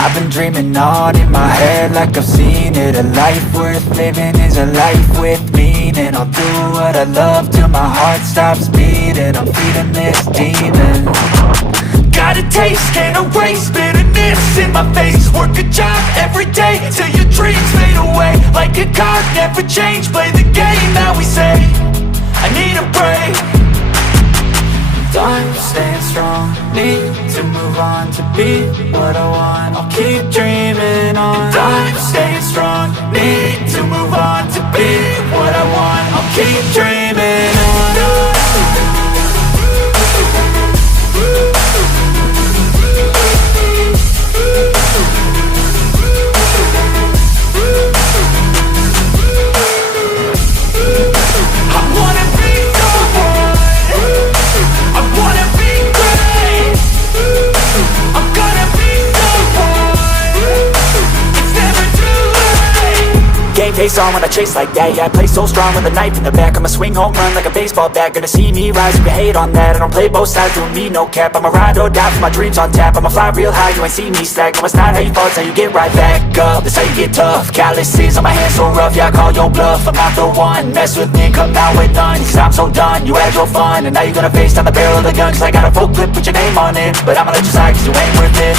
I've been dreaming on in my head like I've seen it. A life worth living is a life with meaning. I'll do what I love till my heart stops beating. I'm feeding this demon. Got a taste, can't erase bitterness in my face. Work a job every day till your dreams fade away. Like a card, never change, play the game that we say. I need a break. I'm staying strong, need to move on to be what I want. I'll keep dreaming on. I'm staying strong, need to move on to be what I want. I'll keep dreaming on. Face on when I chase like that, yeah, I play so strong with a knife in the back. I'ma swing home run like a baseball bat. Gonna see me rise, you can hate on that. I don't play both sides, doing me no cap. I'ma ride or die for my dreams on tap. I'ma fly real high, you ain't see me slack. No, it's not how you fall, it's how you get right back up. That's how you get tough, calluses on my hands so rough. Yeah, I call your bluff, I'm not the one. Mess with me, come out with none. Cause I'm so done, you had your fun. And now you're gonna face down the barrel of the gun. Cause I got a full clip, put your name on it. But I'ma let you slide cause you ain't worth it.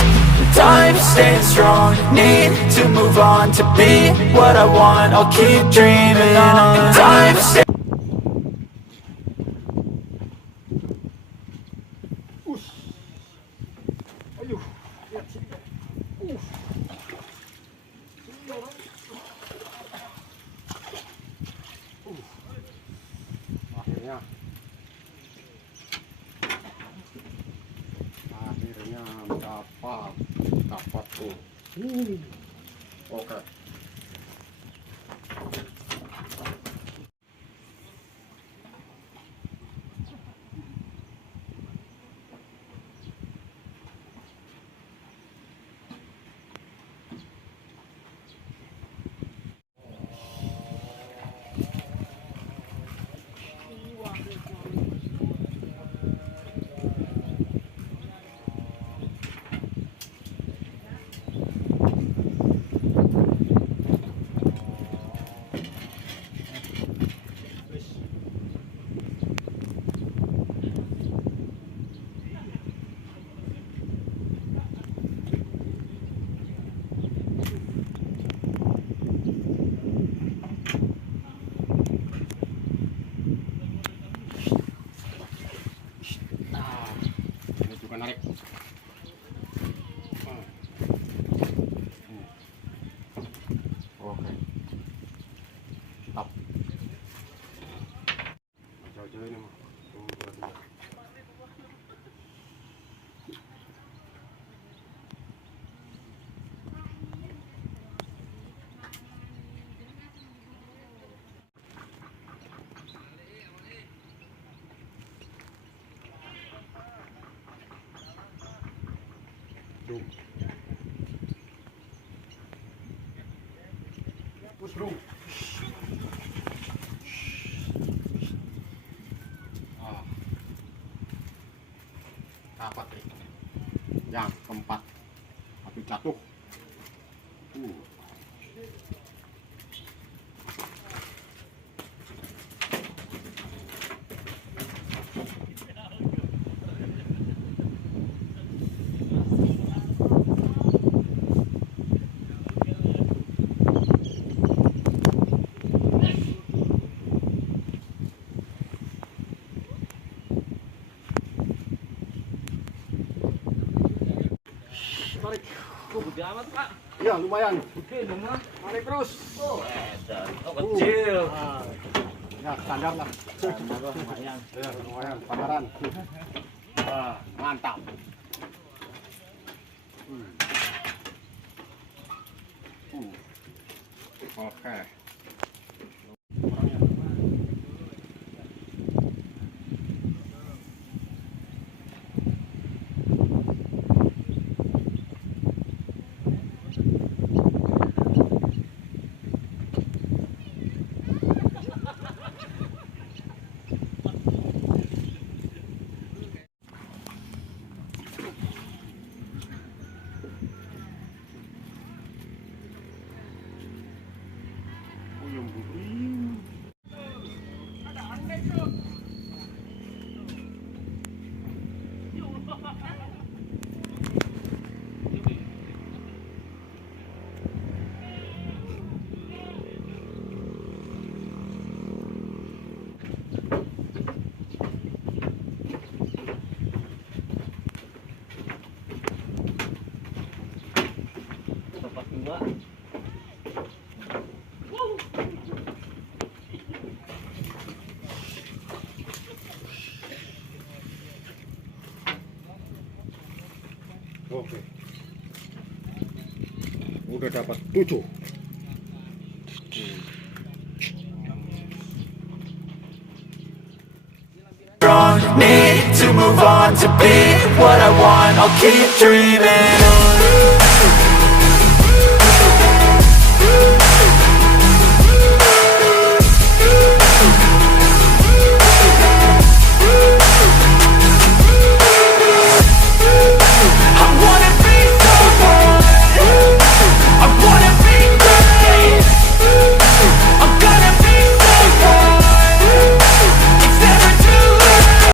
I'm staying strong, need to move on to be what I want. I'll keep dreaming on. I'm staying. Akhirnya dapat tuh. Oke. Narik. Oke. Stop. Jauh-jauh ini mah. Push bro. Dapat nih. Yang keempat. Tapi jatuh. Tarik. Gede amat, Pak. Iya, lumayan. Gede dong, Mas. Tarik terus. Oh, edan. Oh, kecil. Ya, standar lah. Lumayan. Ya, lumayan. Pasaran. Mantap. Oke. Dapat 2. Oke. Udah dapat 7. Strong, need to move on to be what I want. I'll keep dreaming.